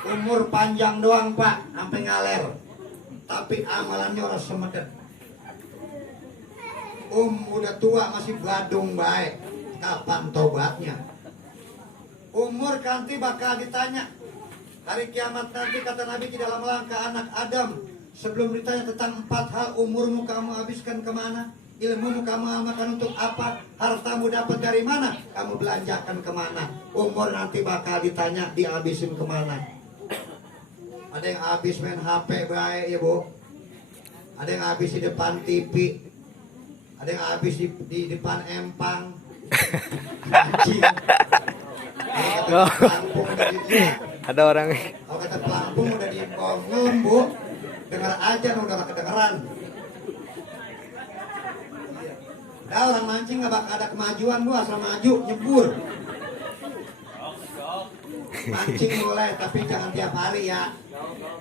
Umur panjang doang Pak, sampai ngaler. Tapi amalannya orang semedet. Udah tua masih badung baik. Kapan tobatnya? Umur nanti bakal ditanya. Hari kiamat nanti kata Nabi tidak lama langkah anak Adam. Sebelum ditanya tentang 4 hal, umurmu kamu habiskan kemana? Ilmumu kamu amalkan untuk apa? Hartamu dapat dari mana? Kamu belanjakan kemana? Umur nanti bakal ditanya, dihabisin kemana? Ada yang habis main HP baik ya Bu. Ada yang habis di depan TV. Ada yang habis di depan empang. Anjing. Ada orang. Kalau kata pelampung udah diimbong Bu. Dengar aja udah gak kedengeran. Nah, orang mancing gak bakal ada kemajuan Bu, asal maju nyebur. Mancing boleh tapi jangan tiap hari ya.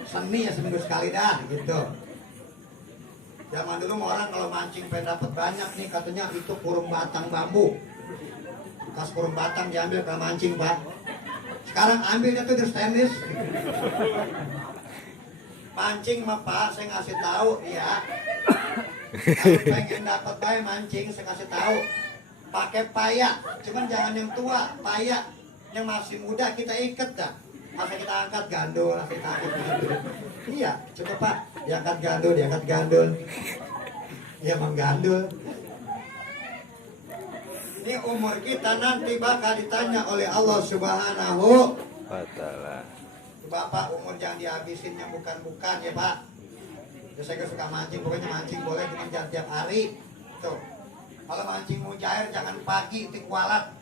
Seni ya seminggu sekali dah gitu. Zaman dulu orang kalau mancing pengen dapat banyak nih katanya itu kurung batang bambu. Bekas kurung batang diambil ke mancing Pak. Sekarang ambilnya tuh di stainless. Mancing mah Pak, saya ngasih tahu ya. Kalau pengen dapat bayi mancing, saya kasih tahu. Pakai payak, cuman jangan yang tua, payak yang masih muda kita ikat dah. Masa kita angkat gandul, kita angkat gandul. Iya, coba Pak, diangkat gandul. Ya menggandul. Ini umur kita nanti bakal ditanya oleh Allah Subhanahu wa ta'ala. Bapak umur jangan dihabisin yang bukan-bukan ya Pak. Ya, saya suka mancing, pokoknya mancing boleh dengan jangan tiap hari. Tuh. Kalau mancing mujair jangan pagi tikwalat.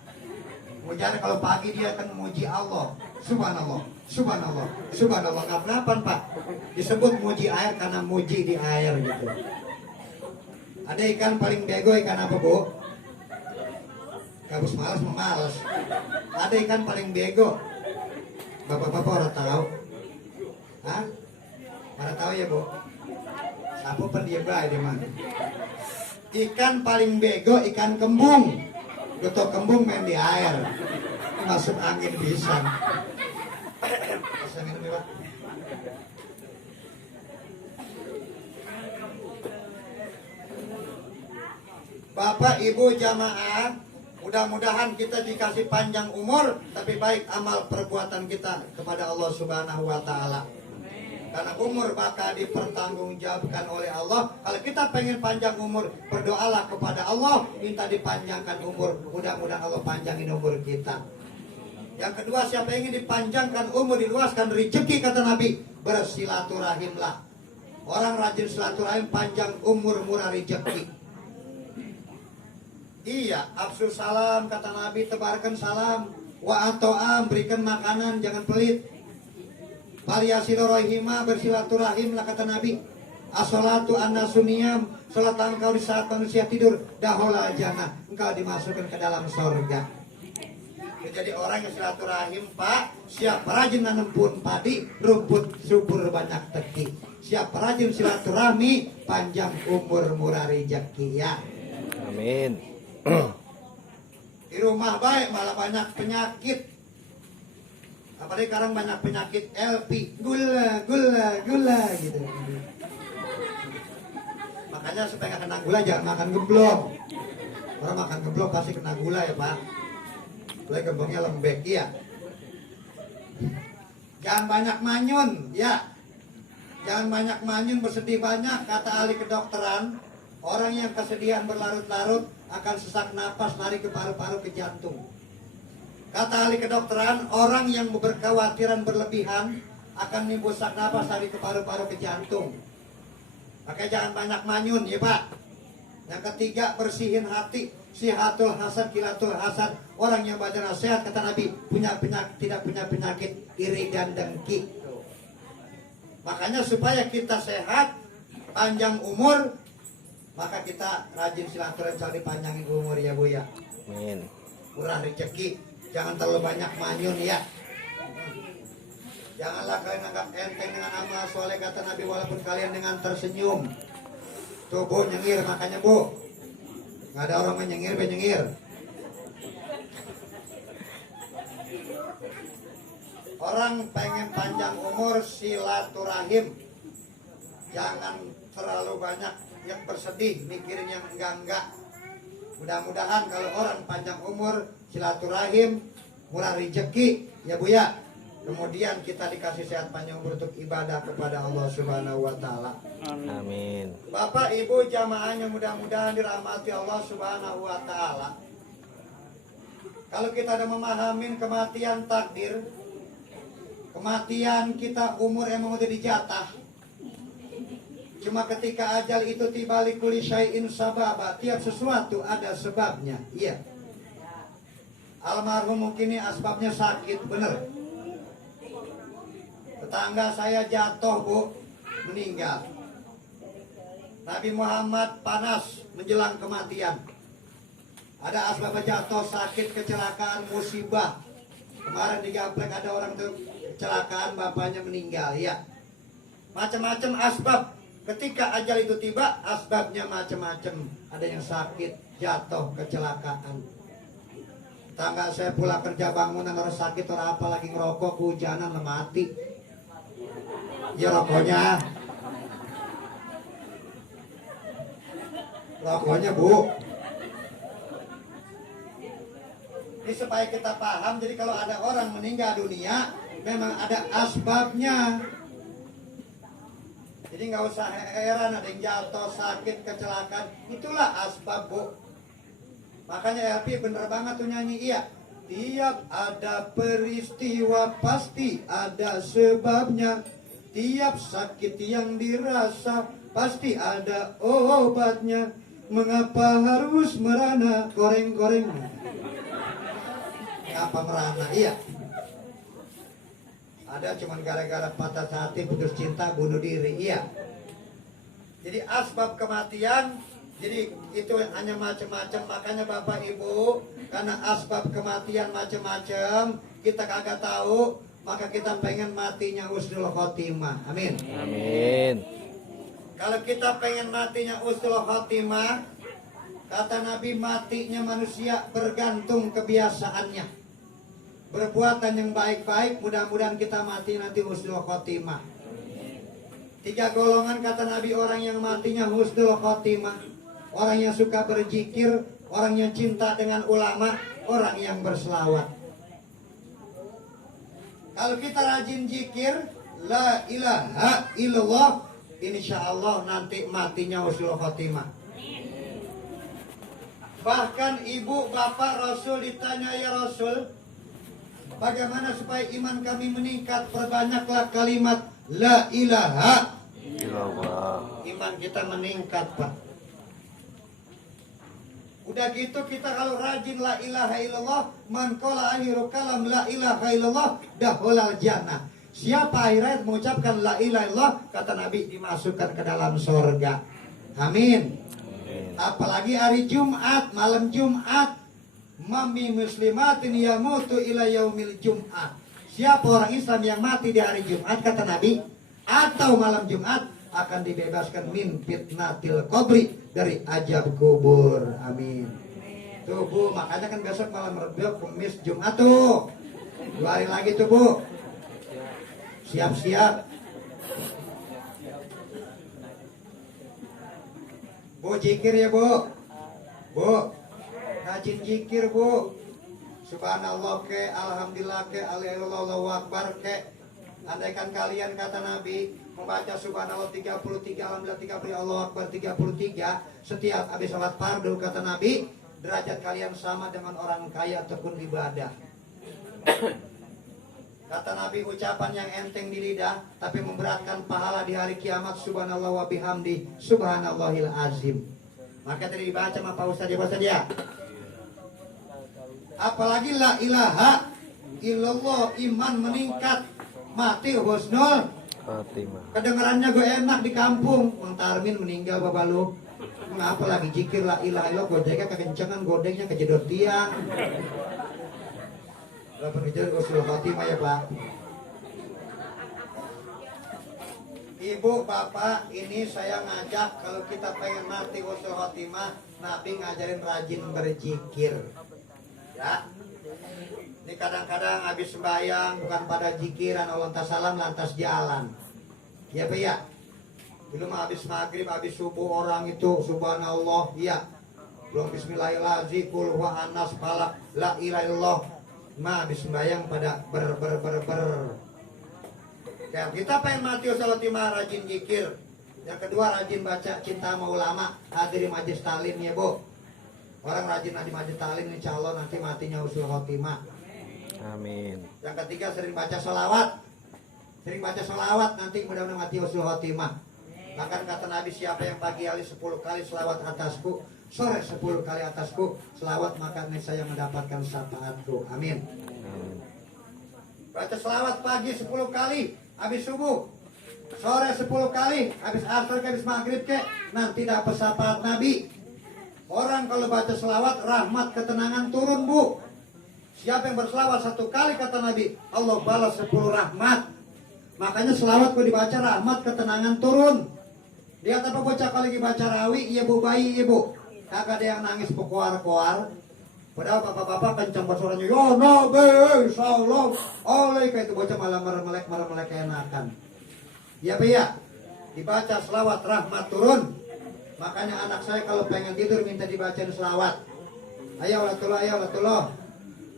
Mujair kalau pagi dia akan memuji Allah. Subhanallah. Nggak kenapa Pak? Disebut muji air karena muji di air gitu. Ada ikan paling bego ikan apa Bu? Gabus malas. Ada ikan paling bego. Bapak-bapak orang tahu? Hah? Orang tahu ya Bu? Sapu pendiam baik dia mah. Ikan paling bego ikan kembung. Getok kembung main di air. Masuk angin bisa. Bisa minum ya Pak? Bapak Ibu jamaah, mudah-mudahan kita dikasih panjang umur, tapi baik amal perbuatan kita kepada Allah Subhanahu wa ta'ala. Karena umur bakal dipertanggungjawabkan oleh Allah. Kalau kita pengen panjang umur, berdoalah kepada Allah, minta dipanjangkan umur. Mudah-mudahan Allah panjangin umur kita. Yang kedua, siapa yang ingin dipanjangkan umur, diluaskan rezeki, kata Nabi, bersilaturahimlah. Orang rajin silaturahim, panjang umur, murah rezeki. Iya, afsus salam, kata Nabi, tebarkan salam. Wa ato'am, berikan makanan, jangan pelit. Variasi rohimah, bersilaturahim lah, kata Nabi. As-salatu an-nasuniyam, salat engkau di saat manusia tidur, dahola jannah, engkau dimasukkan ke dalam surga. Jadi orang yang silaturahim Pak, siap rajin nanam pun padi, rumput subur banyak teki. Siap rajin silaturahmi, panjang umur murah rezeki ya. Amin. Di rumah baik malah banyak penyakit. Apalagi sekarang banyak penyakit LP, gula gitu. Makanya supaya gak kena gula jangan makan gemblong. Orang makan gemblong pasti kena gula ya Pak. Mulai gembongnya lembek ya. Jangan banyak manyun ya. Jangan banyak manyun, bersedih banyak. Kata ahli kedokteran, orang yang kesedihan berlarut-larut akan sesak napas, lari ke paru-paru, ke jantung. Kata ahli kedokteran, orang yang berkekhawatiran berlebihan akan nimbul sesak napas, lari ke paru-paru, ke jantung. Makanya jangan banyak manyun ya Pak. Yang ketiga, bersihin hati. Sihatul hasad, kilatul hasad. Orang yang baca nasihat, kata Nabi, tidak punya penyakit iri dan dengki. Makanya supaya kita sehat, panjang umur, maka kita rajin silaturahim, sampai panjangin umur ya Bu ya. Amin. Murah rezeki, jangan terlalu banyak manyun ya. Janganlah kalian anggap enteng dengan amal soleh, kata Nabi, walaupun kalian dengan tersenyum. Tuh Bu, nyengir makanya Bu. Gak ada orang menyengir, Orang pengen panjang umur silaturahim. Jangan terlalu banyak yang bersedih, mikirin yang enggak-enggak. Mudah-mudahan kalau orang panjang umur silaturahim, murah rezeki, ya Bu ya. Kemudian kita dikasih sehat panjang umur untuk ibadah kepada Allah Subhanahu wa taala. Amin. Bapak Ibu jamaahnya mudah-mudahan dirahmati Allah Subhanahu wa taala. Kalau kita ada memahamin kematian takdir, kematian kita umur emang udah dijatah. Cuma ketika ajal itu tiba likuli syai'in sababa, tiap sesuatu ada sebabnya. Iya. Almarhum mungkin ini asbabnya sakit, bener. Tetangga saya jatuh Bu, meninggal. Nabi Muhammad panas menjelang kematian. Ada asbab jatuh, sakit, kecelakaan, musibah. Kemarin di Gaplek ada orang tuh kecelakaan, bapaknya meninggal, ya. Macam-macam asbab. Ketika ajal itu tiba, asbabnya macam-macam. Ada yang sakit, jatuh, kecelakaan. Tangga saya pulang kerja bangunan, orang sakit, orang apa lagi ngerokok, kehujanan, mati. Ya rokoknya. Rokoknya Bu. Ini supaya kita paham, jadi kalau ada orang meninggal dunia, memang ada asbabnya. Jadi nggak usah heran ada yang jatuh, sakit, kecelakaan. Itulah asbab Bu. Makanya LP bener banget tuh nyanyi, iya. Tiap ada peristiwa pasti ada sebabnya. Tiap sakit yang dirasa pasti ada obatnya. Mengapa harus merana koreng-koreng? Apa merana? Iya. Ada cuman gara-gara patah hati, putus cinta, bunuh diri. Iya. Jadi asbab kematian, jadi itu hanya macam-macam. Makanya Bapak Ibu, karena asbab kematian macam-macam, kita kagak tahu, maka kita pengen matinya husnul khotimah. Amin. Amin. Kalau kita pengen matinya husnul khotimah, kata Nabi, matinya manusia bergantung kebiasaannya. Perbuatan yang baik-baik, mudah-mudahan kita mati nanti husnul khotimah. 3 golongan kata Nabi orang yang matinya husnul khotimah. Orang yang suka berzikir, orang yang cinta dengan ulama, orang yang berselawat. Kalau kita rajin zikir, la ilaha illallah, insya Allah nanti matinya husnul khotimah. Bahkan ibu, bapak Rasul ditanya, ya Rasul, bagaimana supaya iman kami meningkat? Perbanyaklah kalimat la ilaha illallah. Iman kita meningkat Pak. Udah gitu kita kalau rajin la ilaha illallah, man qala akhiru kalam la ilaha illallah dakhulal jannah. Siapa akhirat mengucapkan la ilaha illallah, kata Nabi, dimasukkan ke dalam surga. Amin. Apalagi hari Jumat, malam Jumat, mami muslimatin yamutu ila yaumil Jumat. Siapa orang Islam yang mati di hari Jumat, kata Nabi, atau malam Jumat, akan dibebaskan min fitnatil qabri, dari azab kubur. Amin. Tuh Bu, makanya kan besok malam Rabiul Kamis Jumat tuh. 2 hari lagi tuh Bu. Siap-siap. Bu, zikir ya Bu. Bu, rajin zikir Bu. Subhanallah ke, alhamdulillah ke, Allahu akbar ke. Andaikan kalian kata Nabi membaca subhanallah 33, alhamdulillah 30, Allahu akbar 33, setiap habis salat fardu kata Nabi, derajat kalian sama dengan orang kaya ataupun ibadah. Kata Nabi, ucapan yang enteng di lidah tapi memberatkan pahala di hari kiamat, subhanallah wa bihamdi, subhanallahil azim. Maka tadi dibaca sama Pak Ustaz apa saja. Apalagi la ilaha illallah, iman meningkat, mati husnul khotimah. Kedengarannya gue enak di kampung. Mang Tarmin meninggal bapak lu. Mengapa lagi zikir la ilaha illallah, godengnya kekencengan, godengnya kejedot tiang. Lah pengejar husnul khotimah ya Pak. Ibu, bapak, ini saya ngajak kalau kita pengen mati husnul khotimah, Nabi ngajarin rajin berzikir. Ya. Ini kadang-kadang habis sembahyang bukan pada jikiran lantas salam lantas jalan. Ya Pak ya. Belum habis maghrib, habis subuh orang itu subhanallah, iya. Belum bismillahirrahmanirrahim, kul huwa anas falak la ilaha illallah. Habis sembahyang pada ber. Kayak kita pengen mati salatimah rajin zikir. Yang kedua rajin baca cinta sama ulama, hadiri majelis taklim ya Bu. Orang rajin di majelis taklim insya Allah nanti matinya husnul khotimah. Amin. Yang ketiga sering baca sholawat. Sering baca sholawat nanti mudah-mudahan mati husnul khotimah. Bahkan kata Nabi, siapa yang pagi hari 10 kali selawat atasku, sore 10 kali atasku selawat, maka saya mendapatkan syafaatku. Amin. Baca selawat pagi 10 kali habis subuh, sore 10 kali habis asar ke habis maghrib ke, nanti dapat syafaat Nabi. Orang kalau baca selawat rahmat ketenangan turun Bu. Siapa yang berselawat 1 kali kata Nabi, Allah balas 10 rahmat. Makanya selawat kalau dibaca rahmat ketenangan turun. Lihat apa bocah kalau lagi baca rawi, iya Bu, bayi ibu. Kagak ada yang nangis berkoar-koar. Padahal bapak-bapak kencang bersuaranya, ya Nabi, Salam, oleh kayak itu bocah malah meremlek enakan. Ya Pak ya, dibaca selawat rahmat turun. Makanya anak saya kalau pengen tidur minta dibacain selawat. Ayo latullah.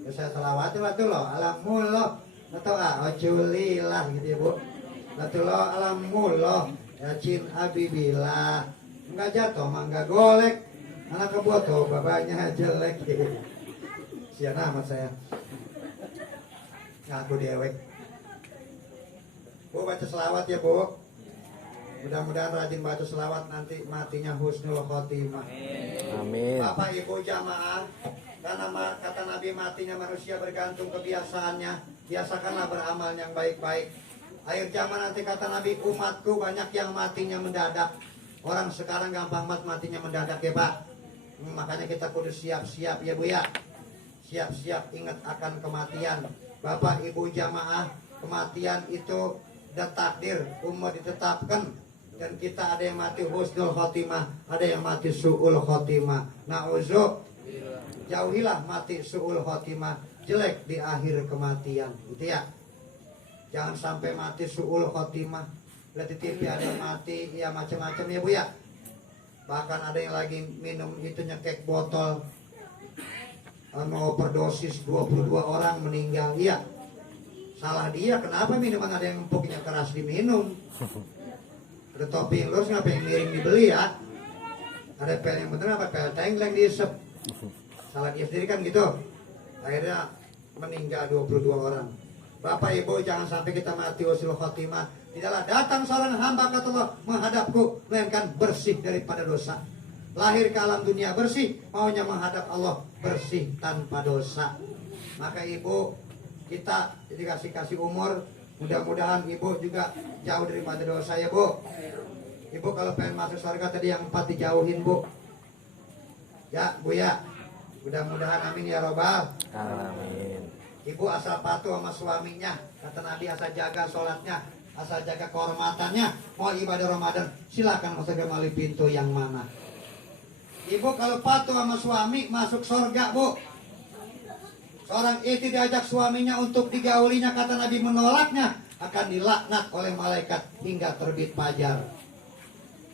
Ya saya selawat latullah, alamullah. Atau ojulilah gitu ya Bu. Latullah alamullah. Ya cin abibillah. Enggak jatuh, mangga golek. Anak kebuat tuh, babanya jelek. Sian amat saya. Ngaku dewek. Bu baca selawat ya Bu. Mudah-mudahan rajin baca selawat nanti matinya husnul khotimah. Amin. Bapak Ibu jamaah, karena kata Nabi matinya manusia bergantung kebiasaannya. Biasakanlah beramal yang baik-baik. Akhir zaman nanti kata Nabi, umatku banyak yang matinya mendadak. Orang sekarang gampang matinya mendadak ya Pak. Makanya kita kudu siap-siap ya Bu ya. Siap-siap ingat akan kematian. Bapak Ibu jamaah, kematian itu udah takdir, umat ditetapkan. Dan kita ada yang mati husnul khotimah, ada yang mati su'ul khotimah. Na'udzu, jauhilah mati su'ul khotimah, jelek di akhir kematian. Gitu ya. Jangan sampai mati su'ul khotimah. Lihat di TV ada yang mati, ya macam-macam ya Bu ya. Bahkan ada yang lagi minum itu nyekek botol, mau overdosis 22 orang meninggal. Iya, salah dia. Kenapa minuman ada yang empuknya keras diminum? Ada topping lurus ngapain miring dibeli ya? Ada pel yang bener apa pel tengkleng diisep? Salah dia sendiri kan gitu. Akhirnya meninggal 22 orang. Bapak Ibu jangan sampai kita mati husnul khotimah. Tidaklah datang seorang hamba kata Allah menghadapku melainkan bersih daripada dosa. Lahir ke alam dunia bersih, maunya menghadap Allah bersih tanpa dosa. Maka Ibu kita dikasih umur, mudah-mudahan Ibu juga jauh daripada dosa ya Bu. Ibu kalau pengen masuk surga tadi yang 4 dijauhin Bu. Ya Bu ya. Mudah-mudahan amin ya robbal. Amin. Ibu asal patuh sama suaminya, kata Nabi, asal jaga sholatnya, asal jaga kehormatannya. Mau ibadah Ramadan silakan masuk ke melalui pintu yang mana. Ibu kalau patuh sama suami masuk surga Bu. Seorang istri diajak suaminya untuk digaulinya, kata Nabi menolaknya akan dilaknat oleh malaikat hingga terbit fajar.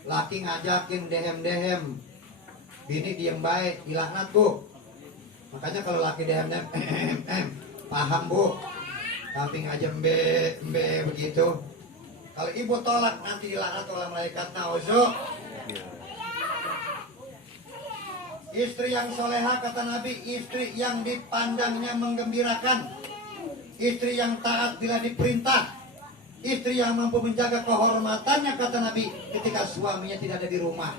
Laki ngajakin dehem-dehem, bini diem baik, dilaknat Bu. Makanya kalau laki dehem-dehem paham Bu, samping aja mbe begitu. Kalau ibu tolak nanti dilaknat oleh malaikat. Nauzu. Istri yang soleha kata Nabi, istri yang dipandangnya menggembirakan, istri yang taat bila diperintah, istri yang mampu menjaga kehormatannya kata Nabi ketika suaminya tidak ada di rumah.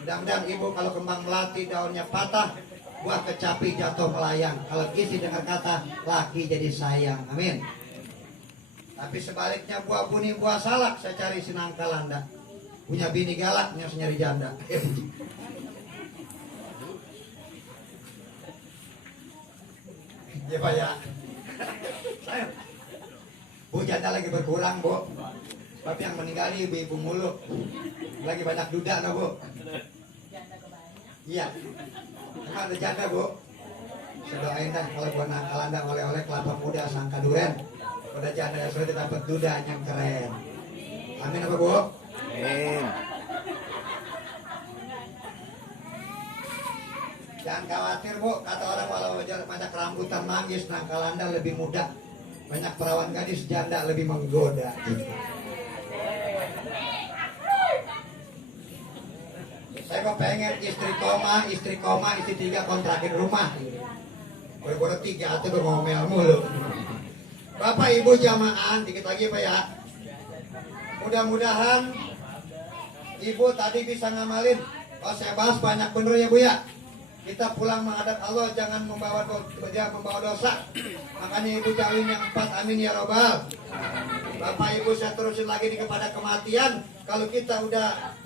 Mudah-mudahan ibu kalau kembang melati daunnya patah, buah kecapi jatuh melayang. Kalau istri dengar kata laki jadi sayang. Amin. Tapi sebaliknya buah buni buah salak, saya cari sinangka landa. Punya bini galak, nyari janda. Ya Pak ya. Saya Bu janda lagi berkurang Bu. Tapi yang meninggal ibu-ibu mulu. Lagi banyak duda no Bu. Iya. Emang ada janda Bu. Saya doain dah kalau gua nakalan dah oleh-oleh kelapa muda sangka duren. Udah janda sudah dapat duda yang keren. Amin apa Bu? Amin. Jangan khawatir Bu, kata orang walau banyak rambutan manggis nangkalanda lebih muda. Banyak perawan gadis janda lebih menggoda. Saya kok pengen istri koma, istri 3 kontrakin rumah. Bodoh 3 atau ngomel mulu. Bapak Ibu jamaah, dikit lagi Pak ya. Mudah-mudahan Ibu tadi bisa ngamalin. Oh saya bahas banyak bener ya Bu ya. Kita pulang menghadap Allah jangan membawa dosa. Makanya Ibu jauhin yang 4, amin ya robbal. Bapak Ibu saya terusin lagi nih kepada kematian. Kalau kita udah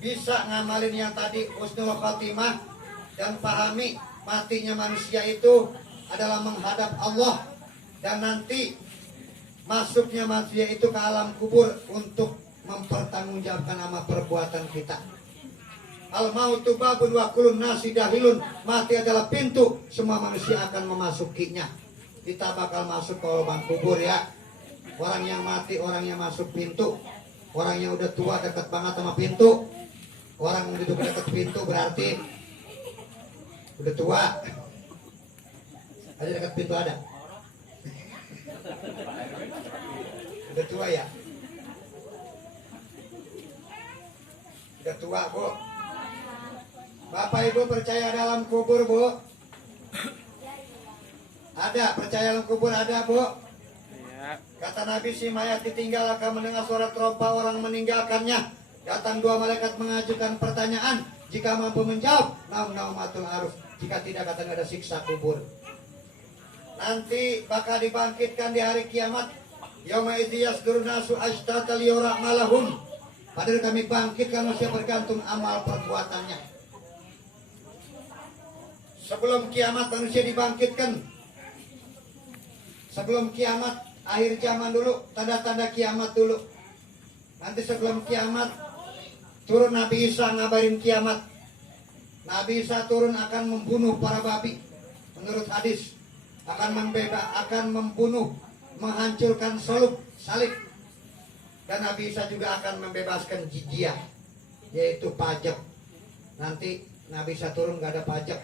bisa ngamalin yang tadi husnul khotimah dan pahami matinya manusia itu adalah menghadap Allah dan nanti masuknya manusia itu ke alam kubur untuk mempertanggungjawabkan sama perbuatan kita. Al mautu babun wa kulun nasi dahilun. Mati adalah pintu, semua manusia akan memasukinya. Kita bakal masuk ke lubang kubur ya. Orang yang mati, orang yang masuk pintu. Orang yang udah tua dekat banget sama pintu. Orang yang duduk dekat pintu berarti udah tua. Ada dekat pintu ada. Udah tua ya. Udah tua Bu. Bapak Ibu percaya dalam kubur Bu? Ada, percaya dalam kubur ada Bu? Kata Nabi si mayat ditinggal akan mendengar suara trompa orang meninggalkannya. Datang 2 malaikat mengajukan pertanyaan. Jika mampu menjawab, naumatul aruf. Jika tidak, kata nggak ada siksa kubur. Nanti bakal dibangkitkan di hari kiamat. Yauma idzi yasdurun nasu ashtata liyura malahum. Padahal kami bangkitkan manusia bergantung amal perbuatannya. Sebelum kiamat manusia dibangkitkan. Sebelum kiamat akhir zaman dulu, tanda-tanda kiamat dulu. Nanti sebelum kiamat turun Nabi Isa ngabarin kiamat. Nabi Isa turun akan membunuh para babi. Menurut hadis akan membunuh, menghancurkan salib. Dan Nabi Isa juga akan membebaskan jizyah, yaitu pajak. Nanti Nabi Isa turun gak ada pajak.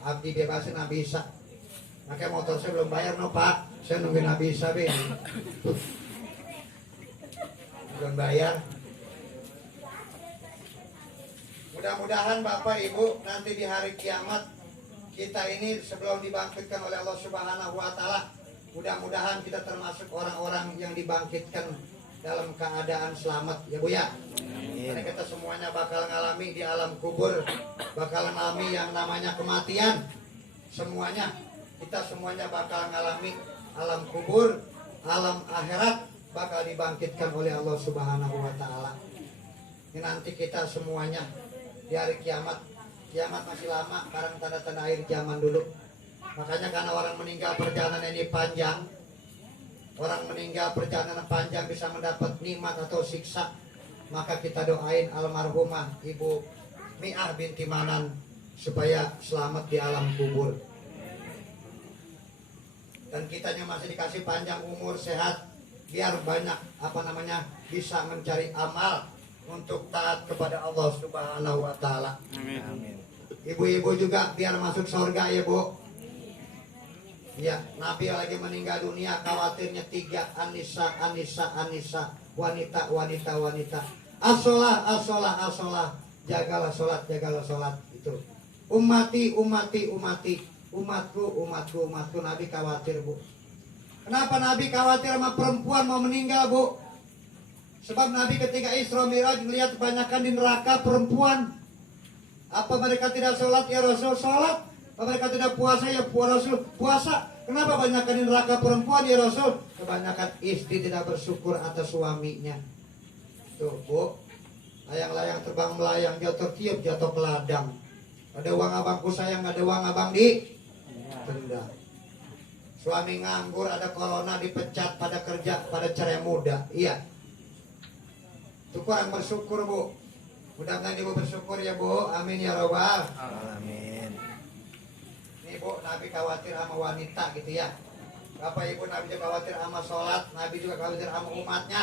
Abdi bebasin Nabi Isa. Makanya motor saya belum bayar no Pak. Saya nungguin Nabi Isa be. Belum bayar. Mudah-mudahan Bapak Ibu nanti di hari kiamat kita ini sebelum dibangkitkan oleh Allah Subhanahu wa taala, mudah-mudahan kita termasuk orang-orang yang dibangkitkan dalam keadaan selamat ya Bu ya. Karena kita semuanya bakal ngalami di alam kubur, bakal ngalami yang namanya kematian. Kita semuanya bakal ngalami alam kubur, alam akhirat bakal dibangkitkan oleh Allah Subhanahu wa taala. Ini nanti kita semuanya di hari kiamat. Kiamat masih lama, sekarang tanda-tanda akhir zaman dulu. Makanya karena orang meninggal perjalanan ini panjang, orang meninggal perjalanan panjang bisa mendapat nikmat atau siksa, maka kita doain almarhumah Ibu Mi'ah binti Manan supaya selamat di alam kubur. Dan kitanya masih dikasih panjang umur, sehat, biar banyak bisa mencari amal untuk taat kepada Allah Subhanahu wa taala. Amin. Ibu-ibu juga biar masuk surga ya Bu. Ya, Nabi lagi meninggal dunia khawatirnya 3 Anissa, wanita. As-sholah, jagalah sholat itu. Umatku, Nabi khawatir Bu. Kenapa Nabi khawatir sama perempuan mau meninggal Bu? Sebab Nabi ketika Isra Mi'raj melihat kebanyakan di neraka perempuan. Apa mereka tidak sholat ya Rasul? Sholat. Apa mereka tidak puasa ya Rasul? Puasa. Kenapa kebanyakan di neraka perempuan ya Rasul? Kebanyakan istri tidak bersyukur atas suaminya. Tuh Bu, layang-layang terbang melayang, jatuh tiup, jatuh ke ladang. Ada uang abangku sayang, ada uang abang di tenda. Suami nganggur, ada corona, dipecat, pada kerja, pada cerai muda. Iya. Itu kurang bersyukur Bu. Mudah-mudahan Ibu bersyukur ya Bu. Amin ya robbal. Amin. Ini Nih Bu, Nabi khawatir sama wanita gitu ya. Bapak Ibu, Nabi juga khawatir sama sholat, Nabi juga khawatir sama umatnya.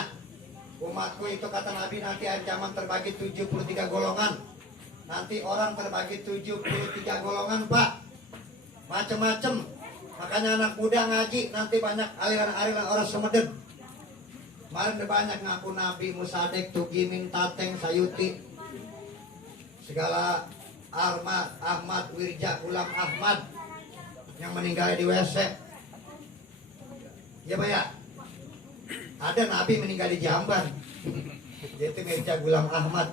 Umatku itu kata Nabi nanti ancaman terbagi 73 golongan. Nanti orang terbagi 73 golongan Pak. Macem-macem. Makanya anak muda ngaji nanti banyak aliran-aliran orang Sumedep. Kemarin udah banyak ngaku Nabi, Musadek, Tugimin, Tateng, Sayuti, segala Ahmad, Wirja, Ulam Ahmad yang meninggal di WC. Ya Pak ya, ada Nabi meninggal di Jamban, yaitu Mirja Gulam Ahmad.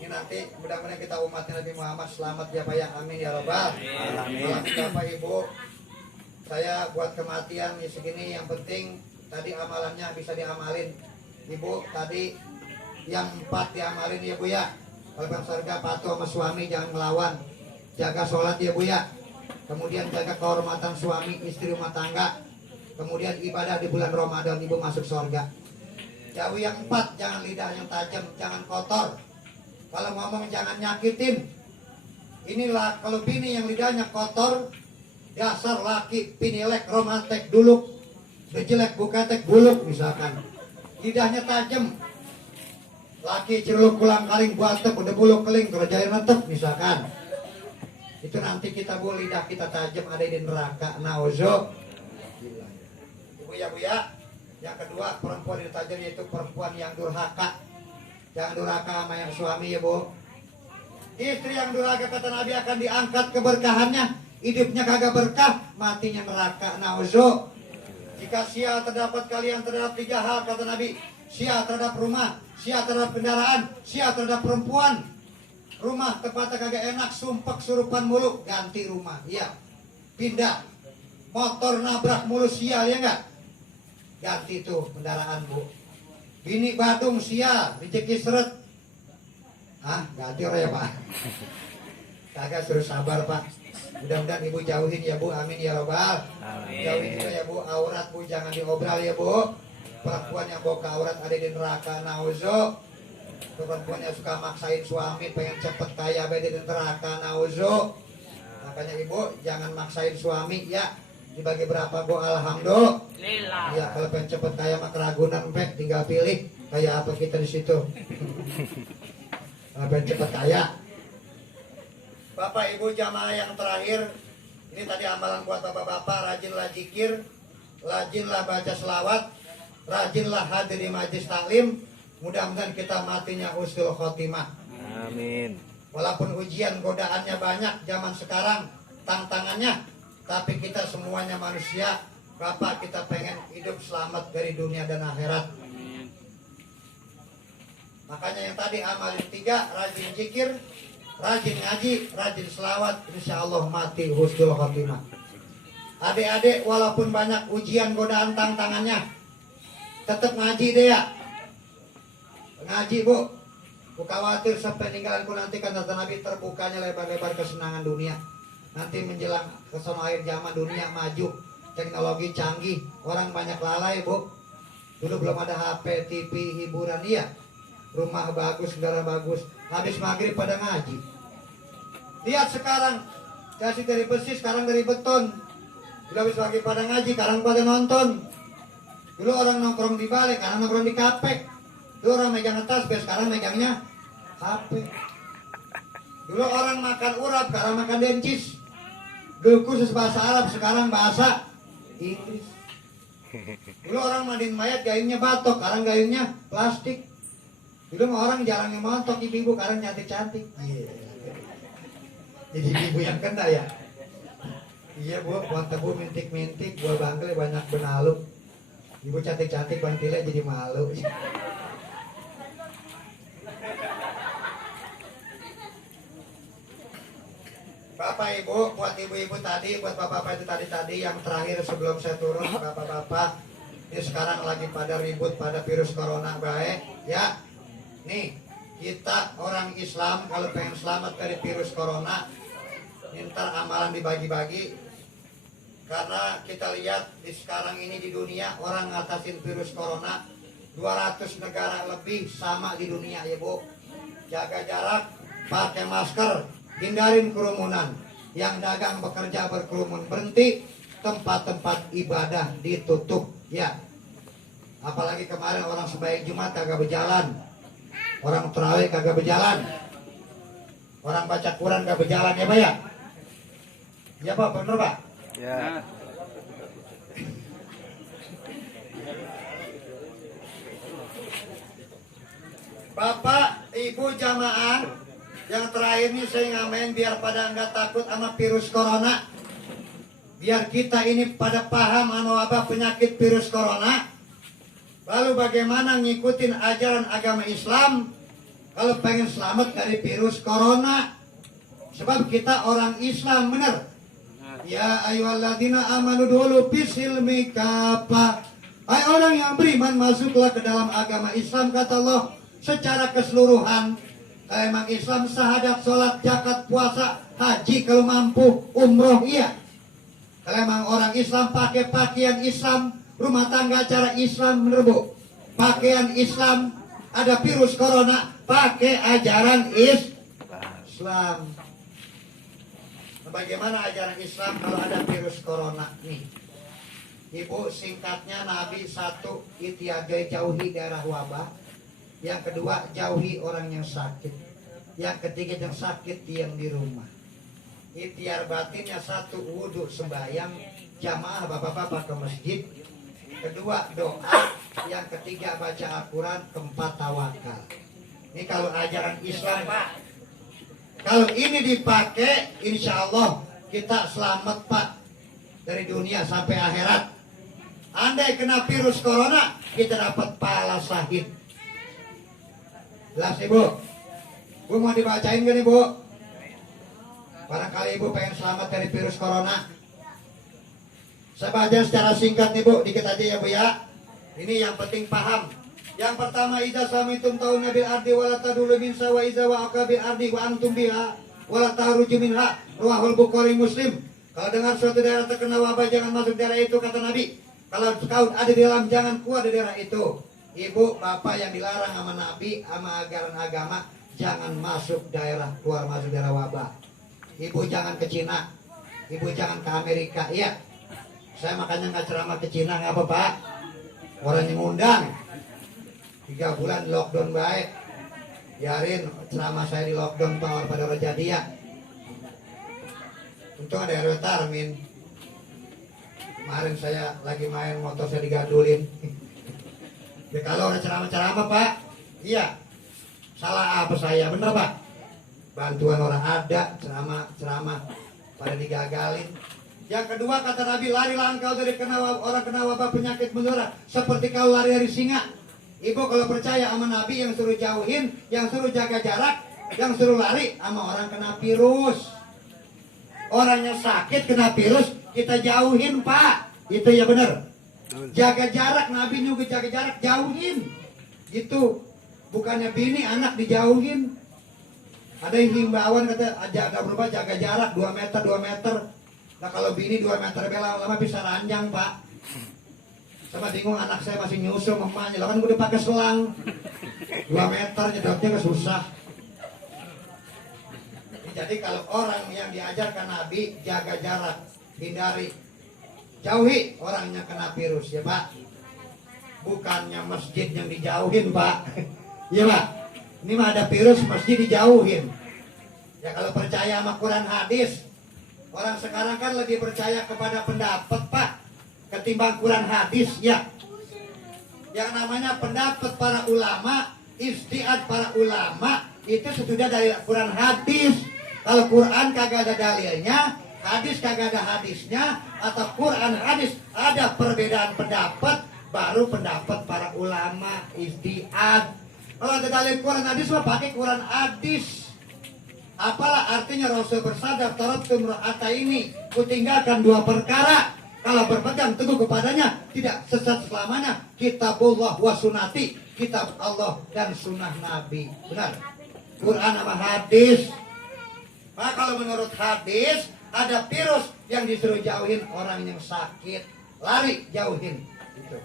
Ini nanti mudah-mudahan kita umat Nabi Muhammad selamat ya Pak ya, amin ya Rabbal. Amin. Bapak Ibu, saya buat kematian ya segini, yang penting tadi amalannya bisa diamalin. Ibu tadi yang 4 diamalin ya Bu ya. Kalau surga patuh sama suami, jangan melawan. Jaga sholat ya Bu ya. Kemudian jaga kehormatan suami istri rumah tangga. Kemudian ibadah di bulan Ramadan, Ibu masuk surga. Jauh yang 4, jangan lidah yang tajam, jangan kotor. Kalau ngomong jangan nyakitin. Inilah kalau bini yang lidahnya kotor, dasar laki pinilek romantek dulu, jelek bukatek buluk misalkan. Lidahnya tajam, laki celuk kulang kaling buatep udah buluk keling kerjain netep misalkan. Itu nanti kita Bu, lidah kita tajam ada di neraka. Nauzo. Ibu ya Bu ya. Yang kedua, perempuan yang tajam yaitu perempuan yang durhaka. Jangan durhaka sama yang suami ya Bu. Istri yang durhaka kata Nabi akan diangkat keberkahannya, hidupnya kagak berkah, matinya neraka. Nauzo. Jika sia terdapat kalian terhadap 3 hal kata Nabi, sia terhadap rumah, sia terhadap kendaraan, sia terhadap perempuan. Rumah tempatnya kagak enak, sumpek surupan mulu, ganti rumah. Iya, pindah. Motor nabrak mulu, sial ya enggak? Ganti tuh kendaraan Bu. Bini Badung sial, rezeki seret. Ah, ganti orang ya Pak. Kagak, suruh sabar Pak. Mudah-mudahan Ibu jauhin ya Bu, amin ya Rabbal. Jauhin juga ya Bu, aurat Bu jangan diobral ya Bu. Perempuan yang bawa ke aurat ada di neraka. Nauzo. Perempuan yang suka maksain suami pengen cepet kaya ada di neraka. Nauzo. Makanya Ibu jangan maksain suami ya. Dibagi berapa Bu, alhamdulillah. Ya kalau pengen cepet kaya mah keragunan Pak, tinggal pilih kayak apa kita di situ. Kalau pengen cepet kaya. Bapak Ibu jamaah yang terakhir, ini tadi amalan buat bapak-bapak, rajinlah zikir, rajinlah baca selawat, rajinlah hadir di majlis taklim. Mudah-mudahan kita matinya husnul khotimah. Amin. Walaupun ujian godaannya banyak zaman sekarang, tantangannya, tapi kita semuanya manusia. Bapak kita pengen hidup selamat dari dunia dan akhirat. Makanya yang tadi amalin 3, rajin zikir, rajin ngaji, rajin selawat, insya Allah mati husnul khotimah. Adik-adik walaupun banyak ujian godaan tantangannya, tetap ngaji deh ya. Ngaji Bu. Ku khawatir sampai ninggalanku nanti kan kata Nabi terbukanya lebar-lebar kesenangan dunia. Nanti menjelang kesono akhir zaman dunia maju, teknologi canggih, orang banyak lalai Bu. Dulu belum ada HP, TV, hiburan iya. Rumah bagus, negara bagus. Habis maghrib pada ngaji. Lihat sekarang, kasih dari besi, sekarang dari beton. Udah habis maghrib pada ngaji, sekarang pada nonton. Dulu orang nongkrong di balik, sekarang nongkrong di kapek. Dulu orang megang tasbih, sekarang megangnya HP. Dulu orang makan urap, sekarang makan dencis. Dulu kursus bahasa Arab, sekarang bahasa Inggris. Dulu orang mandiin mayat, gayungnya batok, sekarang gayungnya plastik. Dulu orang jarang yang montok, ibu-ibu sekarang cantik-cantik. Jadi ibu yang kena ya. Iya Bu, buat tebu mintik-mintik, buah bangkel banyak benalu. Ibu cantik-cantik, bantilnya jadi malu. Bapak Ibu, buat ibu-ibu tadi, buat bapak-bapak itu tadi yang terakhir sebelum saya turun, bapak-bapak ini sekarang lagi pada ribut pada virus corona baik, ya. Nih, kita orang Islam kalau pengen selamat dari virus corona, minta amalan dibagi-bagi. Karena kita lihat di sekarang ini di dunia orang ngatasin virus corona 200 negara lebih sama di dunia ya Bu. Jaga jarak, pakai masker, hindarin kerumunan. yang dagang bekerja berkerumun berhenti, tempat-tempat ibadah ditutup, ya. Apalagi kemarin orang sembahyang Jumat kagak berjalan, orang terawih kagak berjalan, orang baca Quran kagak berjalan, ya Pak ya? Ya Pak, bener Pak? Ya. Bapak, Ibu jamaah, yang terakhir ini saya ngamen biar pada nggak takut sama virus corona. Biar kita ini pada paham sama wabah penyakit virus corona. Lalu bagaimana ngikutin ajaran agama Islam kalau pengen selamat dari virus corona. Sebab kita orang Islam, benar. Ya ayyuhalladzina amanu dulu bisilmi kapa. Hai orang yang beriman, masuklah ke dalam agama Islam, kata Allah, secara keseluruhan. Kalau emang Islam syahadat, sholat, zakat, puasa, haji kalau mampu, umroh iya. Kalau emang orang Islam pakai pakaian Islam, rumah tangga cara Islam, bener Bu. Pakaian Islam, ada virus corona, pakai ajaran Islam. Bagaimana ajaran Islam kalau ada virus corona nih? Ibu, singkatnya Nabi satu, itiagai jauhi daerah wabah. Yang kedua, jauhi orang yang sakit. Yang ketiga, yang sakit diam di rumah. Ikhtiar batinnya satu, wudhu sembahyang jamaah bapak-bapak ke masjid. Kedua, doa. Yang ketiga, baca Al-Quran. Keempat, tawakal. Ini kalau ajaran Islam Pak. Kalau ini dipakai, insya Allah kita selamat Pak, dari dunia sampai akhirat. Andai kena virus corona, kita dapat pahala syahid. Jelas Ibu? Bu mau dibacain gak nih Bu? Barangkali Ibu pengen selamat dari virus corona. Saya baca secara singkat nih Bu, dikit aja ya Bu ya. Ini yang penting paham. Yang pertama, idza samitum tauna bil ardi wala tadulu min sawa iza wa aqabil ardi wa antum biha wala tahruju minha, riwayat Bukhari Muslim. Kalau dengar suatu daerah terkena wabah, jangan masuk daerah itu, kata Nabi. Kalau kau ada di dalam, jangan keluar dari daerah itu. Ibu, bapak yang dilarang sama Nabi, sama ajaran agama, jangan masuk daerah, keluar masuk daerah wabah. Ibu jangan ke Cina, ibu jangan ke Amerika, iya. Saya makanya nggak ceramah ke Cina, nggak apa Pak. Orang yang ngundang 3 bulan di lockdown baik. Biarin ceramah saya di lockdown Pak, pada Rajadia. Untung ada RW Tarmin. Kemarin saya lagi main, motor saya digadulin. Ya kalau ada ceramah-ceramah Pak, iya. Salah apa saya, bener Pak? Bantuan orang ada, ceramah pada digagalin. Yang kedua, kata Nabi, larilah engkau dari orang kena wabah penyakit menular, seperti kau lari dari singa. Ibu kalau percaya sama Nabi, yang suruh jauhin, yang suruh jaga jarak, yang suruh lari sama orang kena virus. Orang yang sakit kena virus, kita jauhin Pak. Itu ya benar. Jaga jarak, Nabi juga jaga jarak, jauhin. Gitu. Bukannya bini anak dijauhin. Ada yang himbauan kata jaga berubah, jaga jarak 2 meter 2 meter. Nah kalau bini 2 meter lama-lama bisa ranjang Pak. Sama bingung, anak saya masih nyusul mamanya. Lah kan gue udah pakai selang 2 meter, nyedotnya gak susah. Jadi kalau orang yang diajarkan Nabi, jaga jarak, hindari, jauhi orang yang kena virus ya Pak. Bukannya masjid yang dijauhin Pak. Iya Pak. Ini mah ada virus, masjid dijauhin. Ya kalau percaya sama Quran hadis, orang sekarang kan lebih percaya kepada pendapat Pak ketimbang Quran hadis ya. Yang namanya pendapat para ulama, ijtihad para ulama itu sudah dari Quran hadis. Kalau Quran kagak ada dalilnya, hadis kagak ada hadisnya, atau Quran hadis ada perbedaan pendapat, baru pendapat para ulama ijtihad. Kalau ada dalil Quran hadis mah pakai Quran hadis. Apalah artinya Rasul bersabda, taraktum ra'ataini, kutinggalkan 2 perkara. Kalau berpegang teguh kepadanya, tidak sesat selamanya. Kitabullah wa sunnati, kitab Allah dan sunnah Nabi. Benar. Quran sama hadis. Nah kalau menurut hadis, ada virus yang disuruh jauhin orang yang sakit. Lari, jauhin. Gitu.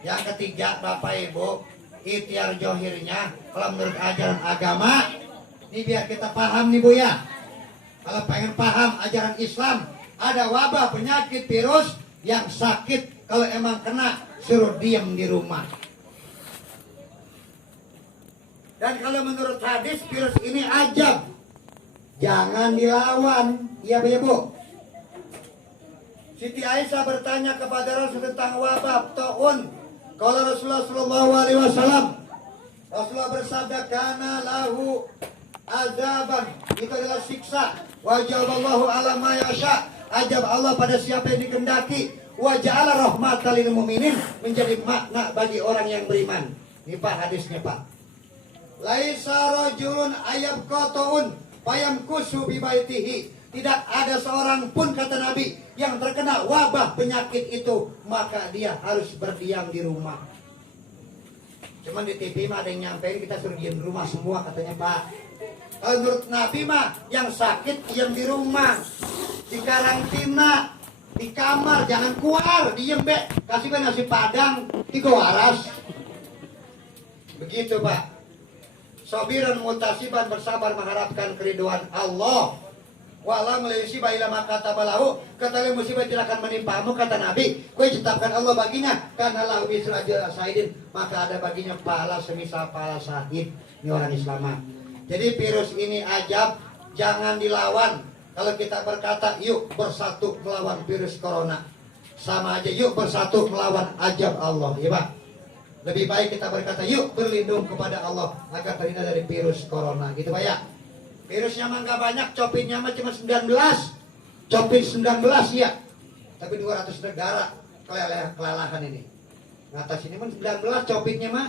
Yang ketiga, Bapak Ibu, ikhtiar johirnya, kalau menurut ajaran agama, ini biar kita paham nih Bu ya. Kalau pengen paham ajaran Islam, ada wabah penyakit virus yang sakit, kalau emang kena suruh diam di rumah. Dan kalau menurut hadis virus ini ajab, jangan dilawan. Iya Bu. Siti Aisyah bertanya kepada Rasul tentang wabah taun. Kalau Rasulullah Shallallahu Alaihi Wasallam, Rasulullah bersabda, "Kana lahu azaban." Itu adalah siksa. Wajaballahu ala ma yasha. Ajab Allah pada siapa yang dikehendaki. Wa ja'ala rahmatan lil mu'minin, menjadi makna bagi orang yang beriman. Ini Pak hadisnya Pak. Laisa rajulun ayabqatun fayamkusu bi baitihi. Tidak ada seorang pun kata Nabi yang terkena wabah penyakit itu, maka dia harus berdiam di rumah. Cuman di TV mah ada yang nyampein kita suruh diam di rumah semua katanya Pak. Kalau menurut Nabi mah yang sakit diam di rumah, di karantina, di kamar, jangan keluar, diem be, kasih nasi padang, 3 waras. Begitu Pak. Sabiran mutasiban, bersabar mengharapkan keriduan Allah. Wala melisi baila maka tabalahu, kata musibah tidak akan menimpamu kata Nabi. Kue ditetapkan Allah baginya karena lahu bisra saidin, maka ada baginya pahala semisal pahala syahid. Ini orang Islam. Jadi virus ini ajab, jangan dilawan. Kalau kita berkata yuk bersatu melawan virus corona, sama aja yuk bersatu melawan ajab Allah, ya Pak. Lebih baik kita berkata yuk berlindung kepada Allah agar terhindar dari virus corona, gitu Pak ya. Virusnya mah nggak banyak, copitnya mah cuma 19, copit 19 ya. Tapi 200 negara kelelahan ini. Ngatas ini pun 19 copitnya mah,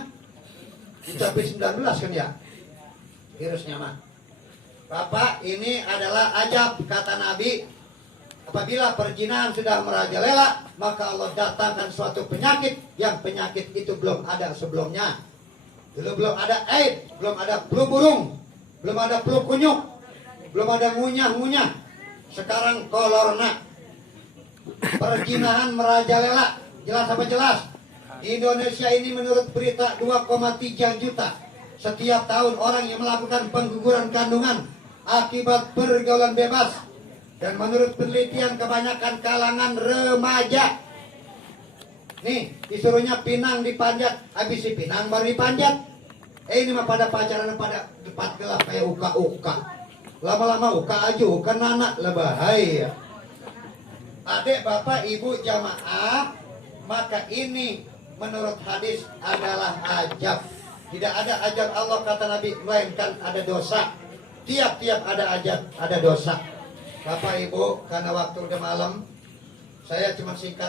dicopit 19 kan ya. Virusnya mah. Bapak, ini adalah ajab kata Nabi. Apabila perzinahan sudah merajalela, maka Allah datangkan suatu penyakit yang penyakit itu belum ada sebelumnya. Dulu belum ada AIDS, belum ada flu burung, belum ada flu kunyuk, belum ada ngunyah-ngunyah. Sekarang corona. Perzinahan merajalela, jelas apa jelas? Di Indonesia ini menurut berita 2,3 juta. Setiap tahun orang yang melakukan pengguguran kandungan akibat pergaulan bebas. Dan menurut penelitian kebanyakan kalangan remaja. Nih, disuruhnya pinang dipanjat, habis si pinang baru dipanjat. Ini mah pada pacaran pada depat gelap kayak uka-uka. Lama-lama uka aja, uka nanak lah bahaya. Adik, bapak, ibu, jamaah, maka ini menurut hadis adalah ajab. Tidak ada ajab Allah kata Nabi, melainkan ada dosa. Tiap-tiap ada ajab, ada dosa. Bapak Ibu, karena waktu udah malam, saya cuma singkat